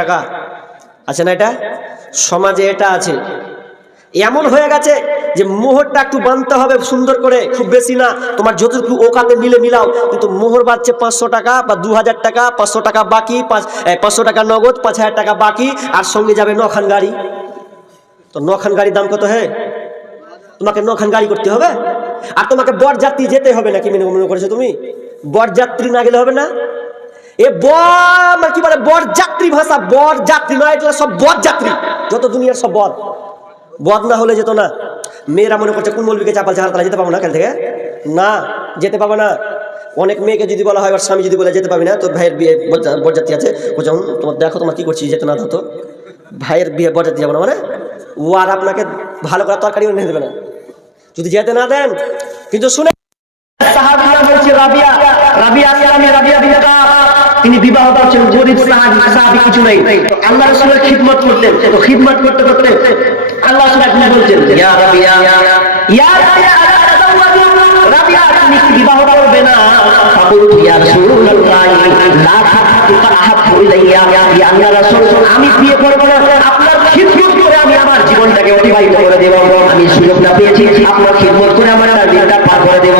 টাকা আছে না, এটা সমাজে এটা আছে। এমন হয়ে গেছে যে মোহরটা একটু বাঁধতে হবে সুন্দর করে, খুব বেশি না, তোমার যতটুকু ওকাতে মিলে মিলাও, কিন্তু মোহর বাঁধছে 500 টাকা বা 2000 টাকা, 500 টাকা বাকি, 500 টাকা নগদ, 5000 টাকা বাকি, আর সঙ্গে যাবে 9খান গাড়ি। তো 9খান গাড়ির দাম কত? তোমাকে 9খান গাড়ি করতে হবে, আর তোমাকে বরযাত্রী যেতে হবে না। কি মনে করেছো তুমি? বরযাত্রী না গেলে হবে না? এ কি বলে বরযাত্রী ভাষা, বরযাত্রী নয়, এটা সব বরযাত্রী, যত দুনিয়ার সব বদ না হলে যেত না। মেয়েরা মনে করছে কোন মৌলবীকে চাপাল চাহারতলা যেতে পাবো না কাল থেকে, না যেতে পাবো না। অনেক মেয়েকে যদি বলা হয়, স্বামী যদি বলে যেতে পাবি না, তোর ভাইয়ের বিয়ে বরযাত্রী আছে, বলছে তোমার দেখো তোমার কি করছি, যেতে না দাও তো, ভাইয়ের বিয়ে বরযাত্রী যাবো না মানে ও আর আপনাকে ভালো করে তরকারিও নিয়ে দেবে না যদি যেতে না দেন। কিন্তু শুনে সাহাবীরা বলছে রাবিয়া বিনতে তিনি বিবাহ করছেন, গরিব সাহাবী, কিছু নাই, আল্লাহ রাসূলের খিদমত করতেন। তো খিদমত করতে করতে আল্লাহ রাসূল একদিন বলছেন, ইয়া রাবিয়া রাবিয়া তুমি কি বিবাহ করবে না? ফাকুলতু ইয়া রাসূলুল্লাহ লা তাহাক্কুকা আহাব্বু ইলাইয়া, ইয়া আল্লাহ রাসূল আমি বিয়ে করব না, আপনার খিদমত করে আমি আমার জীবনটাকে অতিবাহিত করে দেব, আমি সুযোগটা পেয়েছি আপনার খিদমত করে আমার দিনটা পার করে দেব।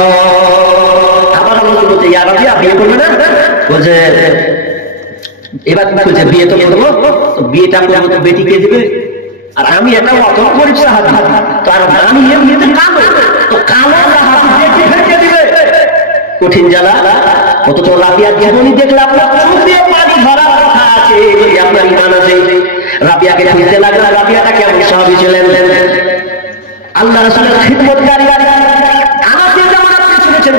আবার আল্লাহ বলছে, ইয়া রাবিয়া বিয়ে করবে না? বলছে এবার বলছে বিয়ে তো করবো, বিয়েটা করবো তো বেটি কে দিবে, আর আমি একটা অত গরিব সাহাবী, তো আর আমি এমনিতে কালো, তো কালো সাহাবী বেটি ফেলে দিবে, কঠিন জ্বালা। অথচ রাবিয়া জীবনী দেখলে আপনার চোখ দিয়ে পানি ধরার কথা আছে, যদি আপনার ঈমান আছে। রাবিয়াকে খুঁজতে লাগলো, রাবিয়াটা কেমন সাহাবী ছিলেন? আল্লাহ রাসূলের খিদমতকারী,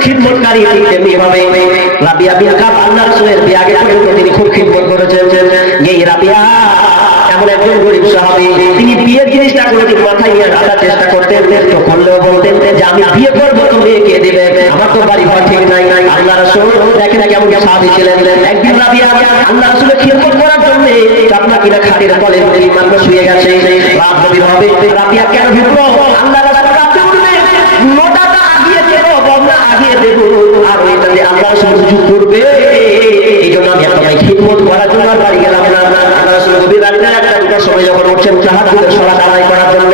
খিদমতকারী, তেমনি ভাবে রাবিয়া বিন কাব আল্লাহ রাসূলের বিয়ে আগে পর্যন্ত তিনি খুব খিদমত করেছেন। এই রাবিয়া এমন একজন গরিব সাহাবী, তিনি বিয়ের জিনিসটা করে মাথায় নিয়ে আসার চেষ্টা করতেন, তো করলেও বলতেন যে আমি বিয়ে করবো তো মেয়ে কে দেবে, আমার তো বাড়ি ঘর ঠিক নাই। আল্লাহ রাসূল দেখেন কেমন সাহাবী ছিলেন। একদিন রাবিয়া আল্লাহ রাসূলের খিদমত করার জন্য আপনার কিনা খাটের তলে মাত্র শুয়ে গেছে, রাত গভীর হবে, রাবিয়া কেন ভিড়লো? আল্লাহ রাসূল রাতে উঠবে, মোটাটা আগিয়ে দেবো, বদনা আগিয়ে দেবো, আর ওইটা যে আল্লাহ রাসূল সুযোগ করবে, এই জন্য আমি আপনাকে খিদমত করার জন্য আর বাড়ি গেলাম না। আল্লাহ রাসূল গভীর রাতের 1টা সময় যখন উঠছেন তাহাজ্জুদের সালাত আদায় করার জন্য,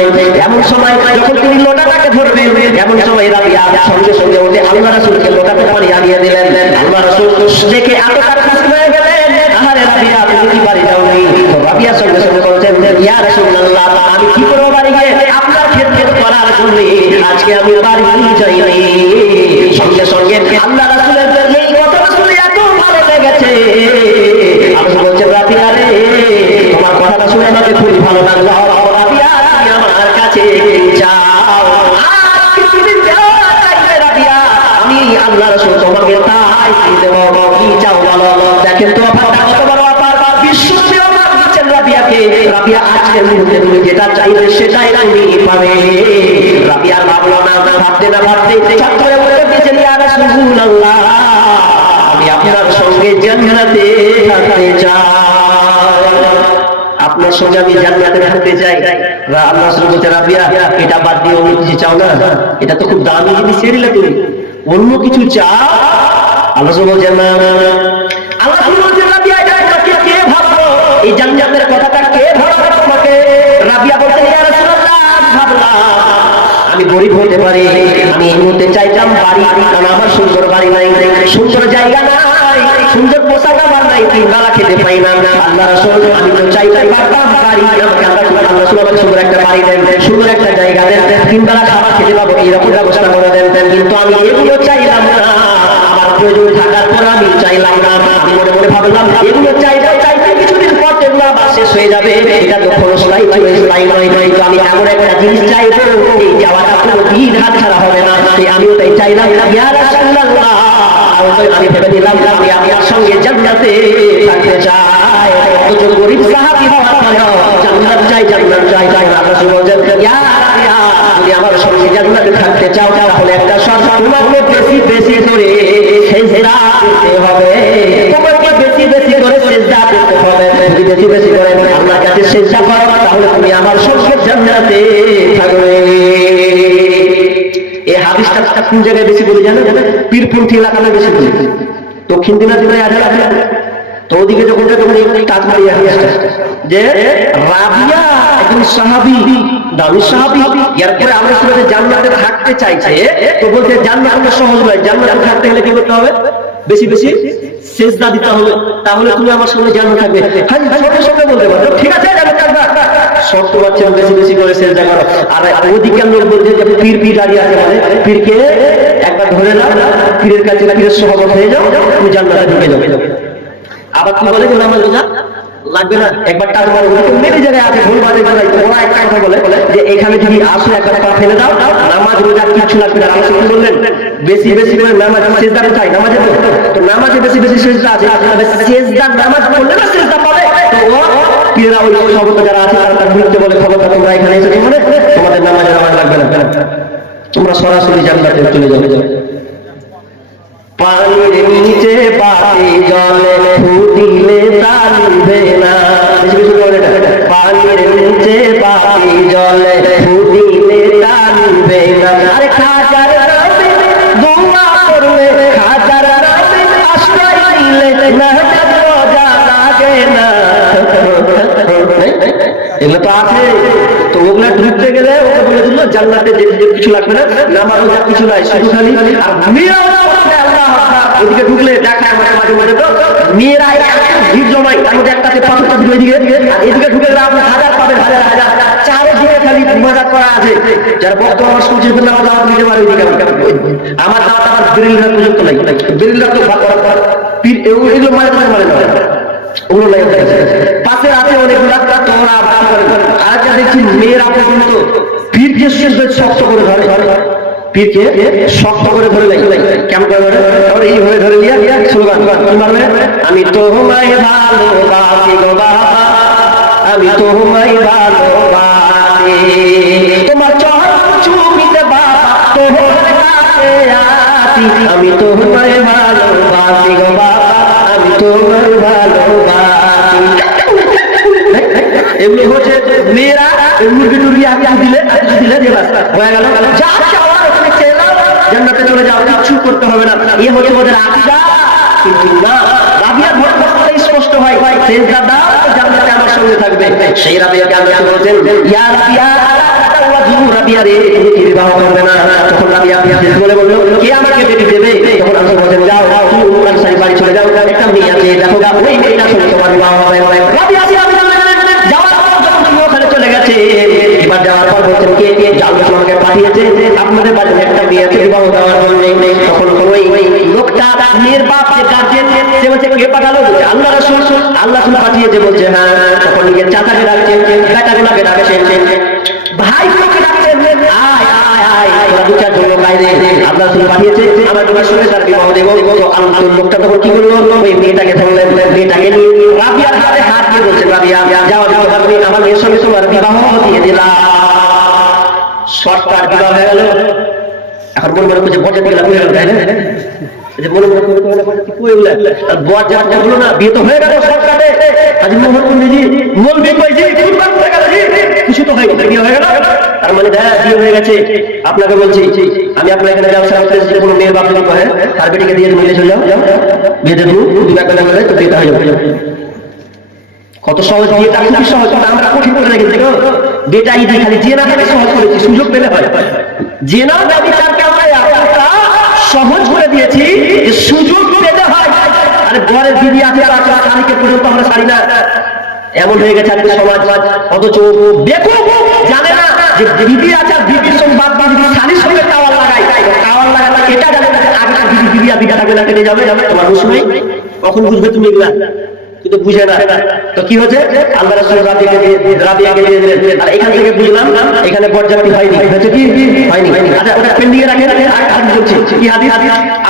এমন সময় যখন তিনি লোটাটাকে ধরবেন, এমন সময় রাবিয়া সঙ্গে সঙ্গে উঠে আল্লাহ রাসূলকে লোটাতে পানি আনিয়ে দিলেন। আল্লাহ রাসূল দেখে এতটা খুশি হয়ে গেলেন, আরে রাবিয়া তুমি কি বাড়ি যাওনি? তো রাবিয়া সঙ্গে সঙ্গে বলছেন, ইয়া রাসূলুল্লাহ আমি কি করব বাড়ি গিয়ে আপনার খেদমত করার জন্য, আজকে আমি বাড়ি যাইনি। সঙ্গে সঙ্গে আল্লাহ রাসূলের এই কথা শুনে এত ভালো লেগেছে, আমি বলছি রাবিয়া রে তোমার কথাটা শুনে আমাকে খুবই ভালো লাগলো, রাবিয়া তুমি আমার কাছে যাও, আর কিছুদিন যাও চাইবে রাবিয়া, আমি আল্লাহ রাসূল তোমাকে তাই দেব, কি চাও বলো। দেখেন তো অফারটা কত বড় অফার, বিশ্বনবী অফার দিচ্ছেন রাবিয়াকে, রাবিয়া আজকের মুহূর্তে তুমি যেটা চাইবে সেটাই তুমি পাবে। রাবিয়া ভাবলো না, ভাবতে না ভাবতে ছাত্রে বলে দিয়েছেন, ইয়া রাসূলুল্লাহ আমি আপনার সঙ্গে জান্নাতে থাকতে চাই, আপনার সঙ্গে আমি জান্নাতে থাকতে চাই। আল্লাহ রাসূল বলতে, রাবিয়া এটা বাদ দিয়ে অন্য কিছু চাও না, এটা তো খুব দামি জিনিস ছেড়ে তুমি অন্য কিছু চাও। আল্লাহ রাসূল বলছেন না, আল্লাহ রাসূল বলছেন রাবিয়া এটা কে ভাবলো, এই জান্নাতের কথাটা কে ভাবলো তোমাকে? রাবিয়া বলছেন, ইয়া রাসূলুল্লাহ ভাবলাম আমি গরিব হতে পারি, আমি এই মুহূর্তে চাইতাম বাড়ি, কারণ আমার সুন্দর বাড়ি নাই, সুন্দর জায়গা নাই, সুন্দর পোশাক আমার নাই, 3 বেলা খেতে পাই না। আল্লাহ রাসূল আমি তো চাইতাম পারতাম বাড়ি, আমাকে আল্লাহ রাসূল আমাকে সুন্দর একটা বাড়ি দেন, সুন্দর একটা জায়গা দেন, 3 বেলা খাবার খেতে পাবো, এরকম ব্যবস্থা করে দেন, কিন্তু আমি এগুলো চাইলাম না, আমার প্রয়োজন থাকার পর আমি চাইলাম না। আমি মনে মনে ভাবলাম এগুলো চাইতে কিছুদিন পর দেখলাম আবার শেষ হয়ে যাবে, এটা তো ক্ষণস্থায়ী নয়, তো আমি এমন একটা জিনিস চাইবো এই যাওয়াটা কোনো দিন হাত ছাড়া হবে না। আমিও তাই চাইলাম, ইয়া রাসূলুল্লাহ আমি ভেবে নিলাম আমি আপনার সঙ্গে জান্নাতে থাকতে চাই। অথচ গরিব সাহাবী হওয়ার পরেও জান্নাত চাই। আল্লাহ রাসূল বলেন, ইয়া রাবিয়া তুমি আমার সঙ্গে জান্নাতে থাকতে চাও, তাহলে একটা শর্ত, তোমাকে বেশি করে সিজদা করতে হবে, তোমাকে বেশি করে সিজদা করতে হবে। যদি বেশি করে আল্লাহর কাছে সিজদা করো, তাহলে তুমি আমার সঙ্গে জান্নাতে থাকবে। এই হাদিসটা কোন জায়গায় বেশি বলি জানেন? পীরপন্থী এলাকায় বেশি বলি, দক্ষিণ দিনাজপুরে আছে, তো ওদিকে যখন টাচ মারিয়ে যে রাবিয়া একজন সাহাবী, দামি সাহাবী, এরপরে আমরা শুনে জান্নাতে থাকতে চাইছে, তো বলছে জান্নাত সহজ নয়, জান্নাতে থাকতে হলে কি করতে হবে? বেশি বেশি সেজদা দিতে হবে, তাহলে তুমি আমার সঙ্গে জান্নাত থাকবে। সঙ্গে সঙ্গে বলতে পারো ঠিক আছে জান্নাত থাকবে, শর্ত পাচ্ছেন বেশি বেশি করে সেজদা করো। আর ওদিকে লোক বলছে যে পীর পীর দাঁড়িয়ে আছে, মানে পীরকে একবার ধরে নাও, পীরের কাছে পীরের সহবত হয়ে যাও, তুমি জান্নাতে ঢুকে যাবে। আবার কি বলে যে নামাজ রোজা লাগবে না, একবার টাচ মারো, মেরে জায়গায় আছে ভুল বাজে করাই, ওরা একটা কথা বলে যে এখানে যদি আসো একবার পা ফেলে দাও, নামাজ রোজা কিছু লাগবে না। রাসূল কি বললেন? বেশি বেশি করে নামাজ সেজদা চাই, নামাজে তো নামাজে বেশি বেশি সেজদা আছে, সেজদা নামাজ পড়লে না সেজদা পাবে। তো ও পীররা ওই সবত যারা আছে তারা তার বিরুদ্ধে বলে খবরটা তোমরা এখানে এসেছো মানে তোমাদের নামাজ লাগবে না, তোমরা সরাসরি জান্নাতে চলে যাবে। পানির নিচে পানি জলে ফু দিলে তা নিভে না, পানির নিচে পানি জলে ফু দিলে তা নিভে না। আরে খাজার রাবে দোয়া করলে, খাজার রাবে আশ্রয় দিলে না রোজা লাগে না। এগুলো তো আছে, তো ওগুলা ঢুকতে গেলে ওকে বলে দিল জান্নাতে যে কিছু লাগবে না, নামাজ রোজা কিছু নাই, শুধু খালি আর ওদিকে ঢুকলে দেখায় মাঝে মাঝে মাঝে তো মেয়েরা ভিড় জমাই, তার মধ্যে একটাতে পাথরটা দিল এদিকে, আর এদিকে ঢুকে গেলে আপনি হাজার পাবেন, হাজার হাজার চারিদিকে খালি মজা করা আছে। যারা বক্ত আমার সূর্যের নামাজ দাওয়াত দিতে পারে ওইদিকে আমার দাওয়াত আমার বেরিলরা পর্যন্ত নাই, বেরিলরা তো এগুলো মাঝে মাঝে মানে নয়, ওগুলো নাই পাশে আছে অনেকগুলা। তোমরা আর যা দেখছি মেয়েরা পর্যন্ত পীরকে শক্ত করে ধরে, পীরকে শক্ত করে ধরে কেমন করে ধরে, এইভাবে ধরে নিয়ে স্লোগান মারবে, আমি তোমায় ভালোবাসি গো বাবা, আমি তোমায় ভালোবাসি, তোমার চরণ চুমিতে বাবা তোমার কাছে আসি, আমি তোমায় ভালোবাসি গো বাবা, আমি তোমায় ভালোবাসি। এগুলো হচ্ছে মেয়েরা মুরগি টুরগি আগে দিলে দিলে হয়ে গেল, যা চাওয়ার ওখানে চেয়ে জান্নাতে চলে যাও, কিচ্ছু করতে হবে না। এ হচ্ছে ওদের আকীদা। কিন্তু না, রাবিয়ার ঘটনাটা স্পষ্ট হয়, সেজদা দাও জান্নাতে আমার সঙ্গে থাকবে। সেই রাবিয়াকে আল্লাহ বলেন ইয়া রাবিয়া, রাবিয়া রে তুমি কি বিবাহ করবে না? তখন রাবিয়া বলে বলল কে আমাকে বেটি দেবে? তখন আল্লাহ বলেন যাও তুমি উমরার সাথে বাড়ি চলে যাও, একটা মেয়ে আছে দেখো গা, ওই মেয়েটার সঙ্গে তোমার বিবাহ হবে। রাবিয়া যাওয়ার পর যখন তুমি ওখানে চলে গেছে, এবার যাওয়ার পর বলছেন কে কে আল্লাহ আমাকে পাঠিয়েছে আপনাদের বাড়িতে একটা মেয়ে আছে বিবাহ দেওয়ার জন্য। তখন ওই লোকটা মেয়ের বাপ যে গার্জেন সে বলছে কে পাঠালো? আল্লাহ রাসূল, আল্লাহ রাসূল পাঠিয়েছে বলছে হ্যাঁ। তখন নিজের চাচাকে ডাকছে, বেটাগুলোকে ডাকছে, ভাই গুলোকে ডাকছে, আয় আয় আয় তোরা দু চারজন লোক বাইরে, আল্লাহ রাসূল পাঠিয়েছে আমার তোমার সঙ্গে তার বিবাহ দেবো। তো আল্লাহ লোকটা তখন কি করলো, ওই মেয়েটাকে ধরলেন, মেয়েটাকে নিয়ে রাবিয়ার হাতে হাত দিয়ে বলছে রাবিয়া যাও আমার মেয়ের সঙ্গে তোমার বিবাহ দিয়ে দিলাম। শর্টকাট বিবাহ হয়ে গেল। এখন মনে মনে করছে বরযাত্রী গুলা হয়ে গেল, তাই না? মনে মনে বরযাত্রী গুলো না বিয়ে তো হয়ে গেল শর্টকাটে। আজি মোহন পন্ডিজি বলবে কিছু তো হয় বিয়ে হয়ে গেল, তার মানে বিয়ে হয়ে গেছে। আপনাকে বলছি আমি আপনার এখানে ব্যবসা করতে এসেছি, কোনো মেয়ের বাপ যদি কহে তার বেটিকে দিয়ে মিলে চলে যাও, বিয়ে দেবো দুই একটা গেলে তো বিয়েটা হয়ে যাবে। কত সহজ বিয়েটা, খুবই সহজ, আমরা কঠিন করে রেখেছি গো। বেটা ইদি খালি জেনাটাকে সহজ করেছি, সুযোগ পেলে হয়। জেনা ব্যভিচারকে আমরা এতটা সহজ করে দিয়েছি যে সুযোগ পেতে হয়। আরে ঘরের বিবি আছে তার শাড়িকে পর্যন্ত আমরা শাড়ি না, এমন হয়ে গেছে আজকে সমাজ। অথচ দেখো জানে না যে বিবি আছে, বিবির সঙ্গে বাদ বিবি শাড়ির সঙ্গে টাওয়াল লাগাই, টাওয়াল লাগানো এটা জানে না আগে বিবি বিবি বিটাটাকে না কেটে যাবে, তোমার বুঝ নেই, কখন বুঝবে তুমি এগুলা? কিন্তু বুঝে না। তো কি হচ্ছে আল্লাহ রাসূল রাবিয়াকে দিয়ে দিলেন। আর এখান থেকে বুঝলাম এখানে বরযাত্রী হয়নি, হয়েছে কি হয়নি? আচ্ছা ওটা পেন্ডিংয়ে রাখেন, হাদিস বলছি কি হাদিস?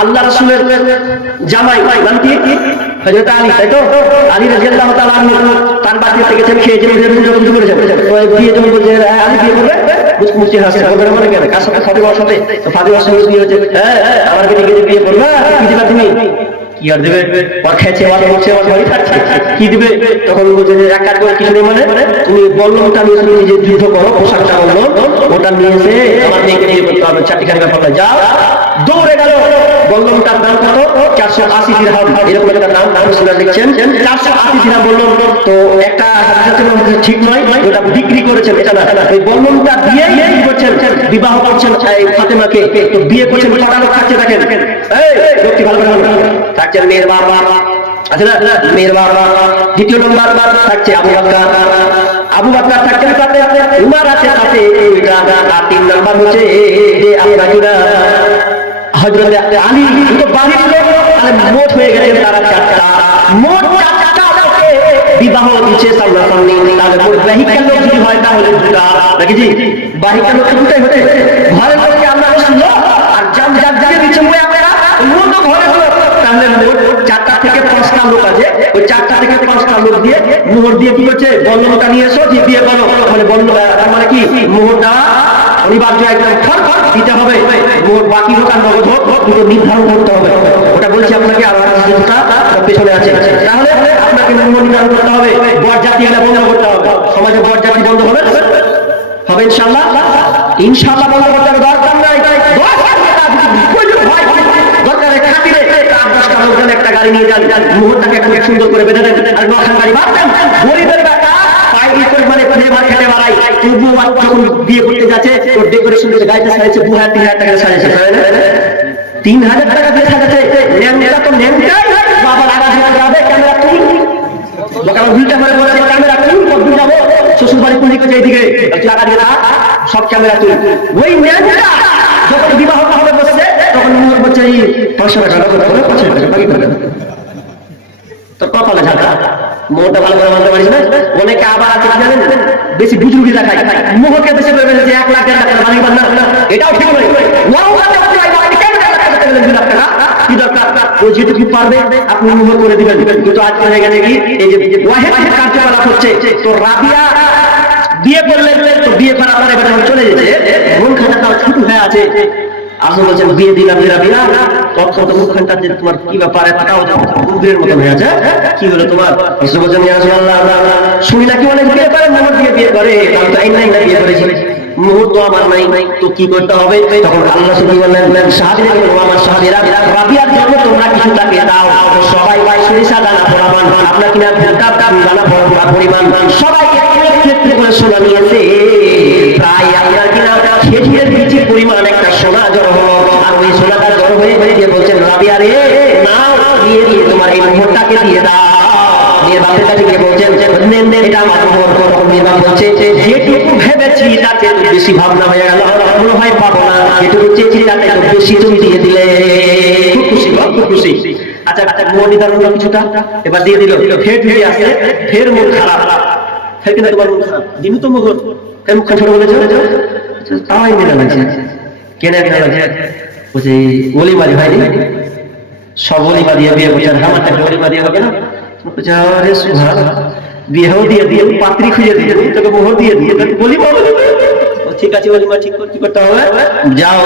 আল্লাহ রাসূলের জামাই নাম কি? হযরত আলী, তাই তো? আলী রাদিয়াল্লাহু তাআলা আনহু তার বাড়িতে গেছেন, খেয়েছেন, যখন করেছেন ওই বিয়ে যখন বলছে আলী বিয়ে করবে মুক্তি হাসছে বলতে মনে কেন কার সাথে ফাতিমার সাথে? তো ফাতিমার সঙ্গে বিয়ে হয়েছে। হ্যাঁ আমার বেটি গিয়ে বিয়ে করবে, কি দিবা তুমি? কি আর দেবে? ওর খেয়েছে, ওর করছে, ওর বাড়ি থাকছে, কি দিবে? তখন বলছে যে এক কাজ করে কিছু নেই, মানে তুমি বললো ওটা নিয়ে তুমি নিজে যুদ্ধ করো, পোশাকটা বললো ওটা নিয়ে এসে আমার মেয়েকে বিয়ে করতে হবে, চারটিখানি ব্যাপারটা যাও দৌড়ে গেল। বল্লমটার দাম কত? 480 দিরহাম। এরকম একটা দাম রাসূলুল্লাহ লিখছেন 480 দিরহাম বল্লম। তো একটা হাদিসের মধ্যে ঠিক নয়, ওটা বিক্রি করেছেন, এটা না। ওই বল্লমটা দিয়ে কি করছেন? বিবাহ করছেন এই ফাতেমাকে। তো বিয়ে করছেন, কটা লোক থাকছে দেখেন। এই লোকটি ভালো করে বলুন। থাকছেন মেয়ের বাবা, আচ্ছা না, মেয়ের বাবা। দ্বিতীয় নম্বর থাকছে আবু বকর। আবু বকর থাকছেন সাথে, উমর আছে সাথে। আর 3 নম্বর হচ্ছে যে আপনারা কিনা হযরত আলী। তো বাড়ির লোক তাহলে মোট হয়ে গেছেন তারা 4টা। মোট 4টা লোকে বিবাহ দিচ্ছে সামনাসামনি। তাহলে মোট বাহিকার লোক যদি হয় তাহলে 2টা, নাকি জি? বাহিকার লোক 2টাই হতে। ঘরের লোককে আমরা শুনলো আর যার যার দিচ্ছে মই আপনারা ও তো ঘরের লোক। তাহলে মোট 4টা থেকে 5টা লোক আছে। ওই 4টা থেকে 5টা লোক দিয়ে মোহর দিয়ে কি করছে? বল্লমটা নিয়ে এসো, যে বিয়ে করো। মানে বল্লম তার মানে কি? মোহরটা অনিবার্য একদম দিতে হবে। মোহর বাকি হোক আর নগদ হোক, দুটো নির্ধারণ করতে হবে। ওটা বলছি আপনাকে, আর যেটা পেছনে আছে। তাহলে আপনাকে মোহর নির্ধারণ করতে হবে। বরযাত্রী এগুলো বন্ধ করতে হবে। সমাজে বরযাত্রী বন্ধ হবে হবে ইনশাআল্লাহ। ইনশাআল্লাহ বন্ধ করতে হবে। দরকার নাই দরকারে খাতিরে 8-10টা লোকজন একটা গাড়ি নিয়ে যান, মুহূর্তটাকে খুব সুন্দর করে বেঁধে দেন। আর 9খান গাড়ি বাড়তেন গরিবের টাকা পাইনি করে মানে ফ্লেভার খেতে বাড়াই। তবু যখন বিয়ে করতে যাচ্ছে ওর ডেকোরেশন করে গাড়িতে সাজাচ্ছে 2,000-3,000 টাকা সাজাচ্ছে, 3,000 টাকা দিয়ে সাজাচ্ছে। ন্যাংটা তো ন্যাংটাই, বাবা লাগা যাবে ক্যামেরা তুল। দোকান উল্টা করে বলছে ক্যামেরা তুল, কত যাবো শ্বশুর বাড়ি পুলিশ করছে এইদিকে লাগা দিয়ে সব ক্যামেরা তুল। ওই ন্যাংটা যখন বিবাহটা হবে বসছে তখন মনে করছে এই 500 টাকা নগদ করে 500 টাকা বাকি করে তো কপালে ঝাঁকা। মোহটা ভালো করে মানতে পারিস না। অনেকে আবার আছে কি জানেন, বেশি বুজুর্গি দেখায়, মোহকে বেশি করে বলেছে 1 লাখ 1.5 লাখ মালিক না, এটাও ঠিক নয়। কি দরকার? ও যেটুকু পারবে আপনি মোহ করে দিবেন। কিন্তু আজকে হয়ে গেছে কি, এই যে ওয়াহেদ কার্যকলাপ হচ্ছে। তো রাবিয়া বিয়ে করলেন, তো বিয়ে করার পরে এবার চলে যেতে মন খানাটা ছোট হয়ে আছে। আসলে বলছেন বিয়ে দিলাম রাবিয়া, তখন তো মুখখানটা যে তোমার কি ব্যাপার, এতটাও উগ্রের মতন হয়ে আছে, কি হলো তোমার? আসলে বলছেন ইয়া রাসূলুল্লাহ, শুনি নাকি অনেক বিয়ে করেন, মোহর দিয়ে বিয়ে করে। আমি তো আইন না বিয়ে করেছি, মোহর তো আমার নাই, তো কি করতে হবে? তখন আল্লাহ সুবহানাহু বললেন সাহাবীরা, আমার সাহাবীরা, রাবিয়ার জন্য তোমরা কিছু টাকা দাও। সবাই সরিষা দানা পরিমাণ, আপনার কিনা দানা পরিমাণ সবাই ক্ষেত্রে করে সোনা নিয়েছে। প্রায় আপনার কিনা খেজুরের বীজের পরিমাণ একটা সোনা জড়ো হলো। আর ওই সোনাটা জড়ো হয়ে দিয়ে বলছেন রাবিয়া রে, নাও দিয়ে দিয়ে তোমার এই মোহরটাকে দিয়ে দাও। মেয়ের বাপের কাছে গিয়ে বলছেন এটা আমার মোহর। তখন মেয়ের বাপ বলছে যেটুকু ভেবেছি তাতে বেশি ভাবনা হয়ে গেল, মনে হয় পাবো না। যেটুকু চেয়েছি তাতে বেশি তুমি দিয়ে দিলে। খুব খুশি, খুব খুশি। আচ্ছা আচ্ছা, মোহর নির্ধারণ হলো কিছুটা, এবার দিয়ে দিল। ফের ফিরে আসে, ফের মুখ খারাপ। ফের কিনা তোমার মুখ খারাপ, দিনু তো মোহর। ফের মুখ ছোট বলেছে, তাই মেলা লাগছে। কেন মেলা লাগছে? বলছে অলিমারি হয়নি, সব অলিমা দিয়ে বিয়ে করছেন, আমারটা অলিমা দিয়ে হবে না? আরে সুবহানাল্লাহ, বিয়েও দিয়ে দিয়ে পাত্রী খুঁজে দিয়ে তোকে মোহর দিয়ে দিয়ে বলি বলো। ঠিক আছে অলিমা ঠিক করতে হবে, যাও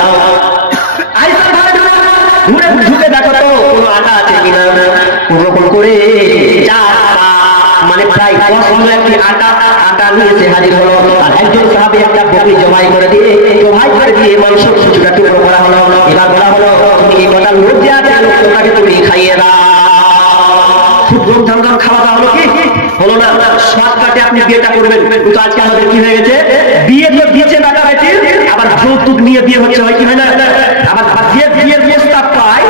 ঘুরে ঢুকে দেখো তো কোনো আটা আছে কিনা। ওরকম করে মানে প্রায় 10 কিলো একটি আটা নিয়েছে হাজির হলো। আর একজন সাহাবী একটা বকরি জবাই করে দিয়ে মাংস কিছুটা টুকরো করা হলো। এবার বলা হলো তুমি এই কটা লোক যে আছে লোকটাকে তুমি খাইয়ে দাও। খুব ধুমধাম খাওয়া দাওয়া হলো, কি হলো না? শর্টকাটে আপনি বিয়েটা করবেন। কিন্তু আজকে আমাদের কি হয়ে গেছে, বিয়ে তো দিয়েছে টাকা বেশি, আবার যৌতুক নিয়ে বিয়ে হচ্ছে, হয় কি হয় না? আবার যে বিয়ের প্রস্তাব পায়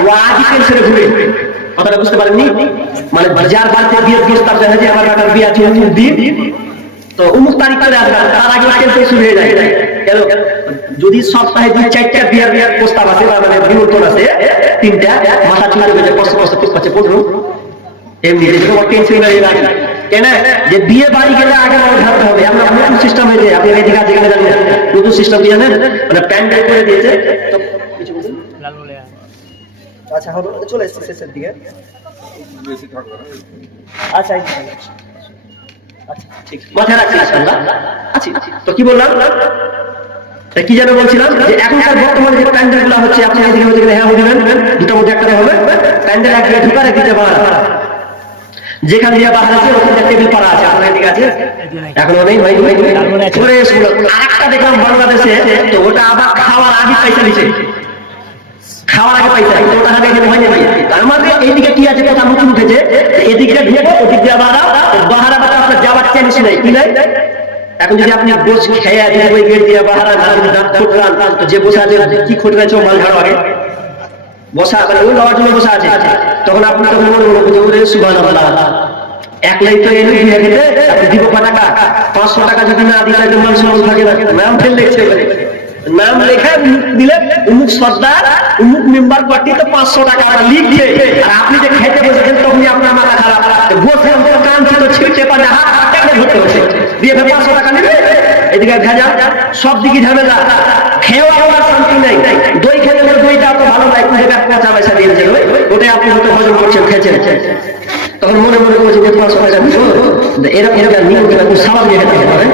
ও আজই টেনশনে ঘুরে। কথাটা বুঝতে পারেননি? মানে যার বাড়িতে বিয়ের প্রস্তাব দেখা যায় আমার টাকার বিয়ে আছে অমুক দিন, তো অমুক তারিখ করে আসবে, তার আগে টেনশন শুরু হয়ে যায়। কেন? যদি সপ্তাহে 2-4টা বিয়ের প্রস্তাব আছে বা মানে বিবর্তন আছে, 3টা মাথা চুলে গেছে, কষ্ট কষ্ট ঠিক আছে পড়লো এমনি টেনশন হয়ে যায়। কেন? যে বিয়ে বাড়ি গেলে আগে ভাবতে হবে। আমরা নতুন সিস্টেম হয়েছে, আপনি এদিকে আছে কিনা জানেন? নতুন সিস্টেম কি জানেন? মানে প্যান্ডেল করে দিয়েছে। তো কিছু বলুন। আচ্ছা হবে, চলে এসেছে শেষের দিকে। আচ্ছা আচ্ছা ঠিক মাথায় রাখছি ইনশাআল্লাহ। আচ্ছা তো কি বললাম, কি যেন বলছিলাম, যে এখনকার বর্তমানে যে প্যান্ডেল গুলো হচ্ছে, আপনি এদিকে ওদিকে হ্যাঁ বলবেন, দুটোর মধ্যে একটা হবে প্যান্ডেল, একদিকে ঢুকারে দিতে পারা, যেখানে দিয়ে বাহার আছে ওখানে টেবিল পাড়া আছে, আপনার এদিকে আছে এখনো নেই ভাই। আরেকটা দেখলাম বাংলাদেশে, তো ওটা আবার খাওয়ার আগে পয়সা নিচ্ছে। খাওয়ার আগে পয়সা ওটা হাতে এখানে হয়নি ভাই। আমাদের এইদিকে কি আছে কথা নতুন উঠেছে, এদিকটা ঢেকে ওদিক দিয়ে বাহারাটা আপনার যাওয়ার চ্যান্স নেই, কি নাই? এখন যদি আপনি বস খেয়ে ওই গেট দিয়ে বাহারা যে বসে আছে কি খুঁটবে মাল ঝাড়ো আগে বসা ওই লওয়ার জন্য বসা আছে, তখন আপনি তখন মনে মনে করছে ওরে সুবহানাল্লাহ একলাই তো এনে দিয়ে দিতে আপনি দিব কত টাকা? 500 টাকা যদি না দিতে তো মান সম্মান থাকে না, নাম ফেল লিখছে নাম লেখা দিলে উমুক সর্দার উমুক মেম্বার পার্টি তো 500 টাকা লিখছে, আর আপনি যে খেতে বসেছেন তখনই আপনার মাথা খারাপ বসে কান ছিল ছিটে পানা হাত ধরতে বসে দিয়ে 500 টাকা নেবে, এদিকে ভেজা সব দিকে ঝামেলা, খেয়েও আমার শান্তি নেই। দই খেলে দইটা তো ভালো লাগে, কুড়ে পচা পয়সা দিয়েছে ওটাই আপনি হয়তো হজম করছেন খেয়েছেন, তখন মনে মনে করছে যে 500 টাকা দিল এরকম নিয়ম খুব স্বাভাবিক হতে পারে,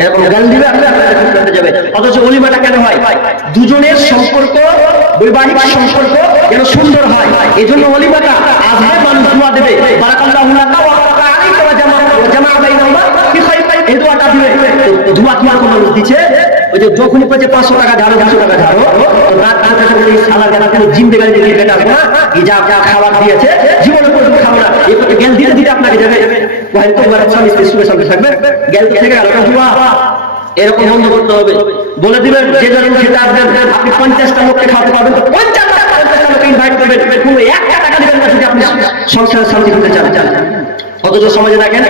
এরকম গাল দিবে আপনি যাবে। অথচ অলিমাটা কেন হয়? দুজনের সম্পর্ক বৈবাহিক সম্পর্ক যেন সুন্দর হয়, এই জন্য অলিমাটা আসবে, মানুষ দোয়া দেবে বারাকাল্লাহু লাকা ওয়া বারাকা আলাইকা ওয়া জামা বাইনাহুমা ফি খায়র, এই দোয়াটা দিবে। দোয়া কি আর মানুষ দিচ্ছে? ওই যে যখনই পেছে 500 টাকা ঝাড়ো 200 টাকা ঝাড়ো রাত রাতে বলে সালা জানা কোনো জিন্দেগানি দিয়ে বেটা আসবে না, এই যা খাবার দিয়েছে জীবনে কোনো খাবো না, এই জ্ঞান দিতে দিতে আপনাকে যাবে ওই তো বড় স্বামী স্ত্রী সুখে শান্তি থাকবে, জ্ঞান থেকে গেল দোয়া এরকম বন্ধ করতে হবে। বলে দিবেন যে যখন খেতে আসবেন আপনি 50টা লোককে খাওয়াতে পারবেন তো 50টা লোককে ইনভাইট করবেন, কোনো 1 টাকা দিবেন না যদি আপনি সংসারে শান্তি করতে চান। অথচ সমাজে দেখেন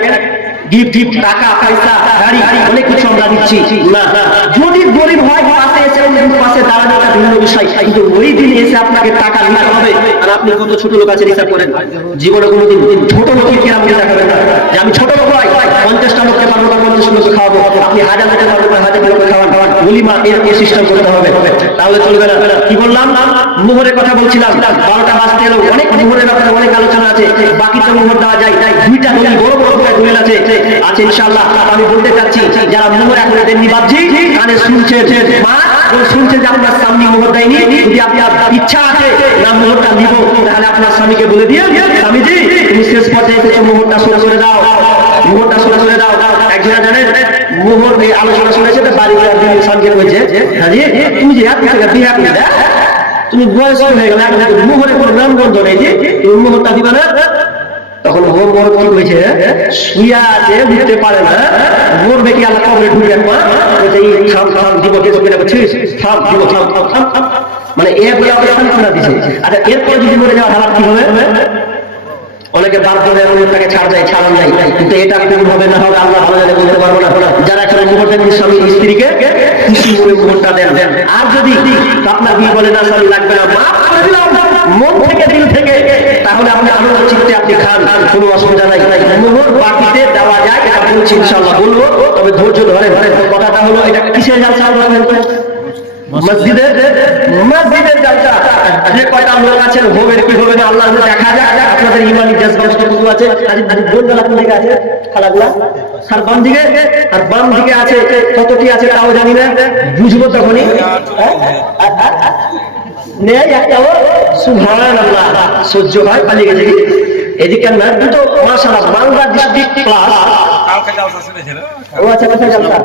গিফট টাকা পয়সা গাড়ি অনেক কিছু আমরা দিচ্ছি না, যদি গরিব হয় পাশে এসে পাশে দাঁড়ানো একটা ভিন্ন বিষয়, কিন্তু ওই দিন এসে আপনাকে টাকা নিতে হবে। আর আপনি কত ছোট লোক আছে হিসাব করেন, জীবনে কোনোদিন ছোট লোকের কিরাম দেখাবেন না যে আমি ছোট লোক হয় 50টা লোককে পারবো 50 লোককে খাওয়াবো, আপনি 1000 লোককে পারবো 1000 লোককে খাওয়ান বলিমা এর সিস্টেম করতে হবে, তাহলে চলবে না। কি বললাম? মোহরের কথা বলছিলাম, 12টা বাজতে এলো, অনেক মোহরের ব্যাপারে অনেক আলোচনা আছে, বাকি তো মোহর দেওয়া যায়, 2টা দলিল বড় বড় করে দলিল আছে ইনশাআল্লাহ। আমি বলতে চাচ্ছি যারা মোহর এখন দেননি বাপজি কানে শুনছেন, মা শুনছেন যে আপনার স্বামী মোহর দেয়নি, যদি আপনার ইচ্ছা আছে না মোহরটা নিব তাহলে আপনার স্বামীকে বলে দিয়ে স্বামীজি তুমি শেষ পর্যায়ে এসেছো মোহরটা সোজা করে দাও, মোহরটা সোজা করে দাও। একজনা জানেন মোহর এই আলোচনা শুনেছে তো বাড়ি স্বামীকে বলছে হাজি তুমি যে হাত থেকে বিয়ে করে দেয় তুমি বয়স হয়ে গেলে মোহরের কোনো নাম গন্ধ নেই যে তুমি মোহরটা দিবা না, তখন হোম বড় কি হয়েছে শুয়া আছে বুঝতে পারে না, মরবে কি আল্লাহ কবরে ঢুকে একবার এই থাম থাম দিব কে করে বলছিস থাম দিব থাম থাম থাম থাম, মানে এর বলে আমরা সান্ত্বনা দিছে। আচ্ছা এরপর যদি মরে যাওয়া হালাত কি হবে? অনেকে বার করে তাকে ছাড় যায় ছাড়ান নাই, কিন্তু এটা কোন হবে না হবে আল্লাহ ভালো জানে, বলতে পারবো না। যারা এখন মোহর দেন স্বামী স্ত্রীকে খুশি করে মোহরটা দেন, আর যদি আপনার বিয়ে বলে না স্বামী লাগবে না মাফ করে দিলাম মন থেকে দিল থেকে, তাহলে আপনি আনন্দ চিত্তে আপনি খান, কোনো অসুবিধা নাই। মোহর বাকিতে দেওয়া যায় এটা বলছি ইনশাআল্লাহ বলবো, তবে ধৈর্য ধরে। কথাটা হলো এটা কিসের জালসা বলবেন তো? মসজিদের জালসা। যে কয়টা লোক আছেন হোমের কি হবে না আল্লাহ দেখা যাক, আপনাদের ইমানি জজবা কতটুকু আছে। গোলগালা কোন দিকে আছে? খালাগুলা আর বাম দিকে, আর বাম দিকে আছে কতটি আছে তাও জানি না, বুঝবো তখনই। নেই একটাও সুবহানাল্লাহ সহ্য হয় পালিয়ে গেছে এদিকে না দুটো মাশাআল্লাহ বাংলা ডিস্ট্রিক্ট ক্লাস ও আচ্ছা কোথায় জালসা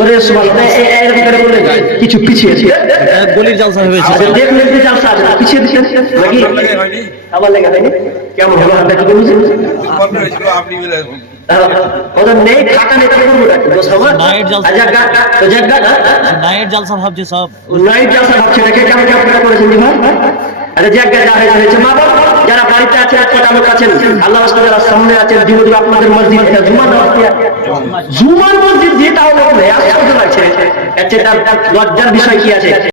ওরে সুবহানাল্লাহ এরকম করে বলে কিছু পিছিয়ে আছে বলির জালসা হয়েছে, আচ্ছা দেখলেন যে জালসা আছে পিছিয়ে দিছেন নাকি আবার লেগে হয়নি কেমন হলো আমরা কি বলছি বন্ধ হয়েছিল আপনি বলে ওটা নেই খাতা নেতা করব না দোস্ত আমার নাইট জালসা তো জায়গা নাইট জালসা ভাবছে সব নাইট জালসা ভাবছে নাকি কেমন কেমন করেছেন ভাই? আরে জায়গা যা হয়েছে মা বাবা যারা বাড়িতে আছে একটা লোক আছেন আল্লাহ রাস্তায় যারা সামনে আছেন দিব আপনাদের মসজিদ জুমার মসজিদ যেটা হলো আশ্চর্য লাগছে, এর চেয়ে তার লজ্জার বিষয় কি আছে?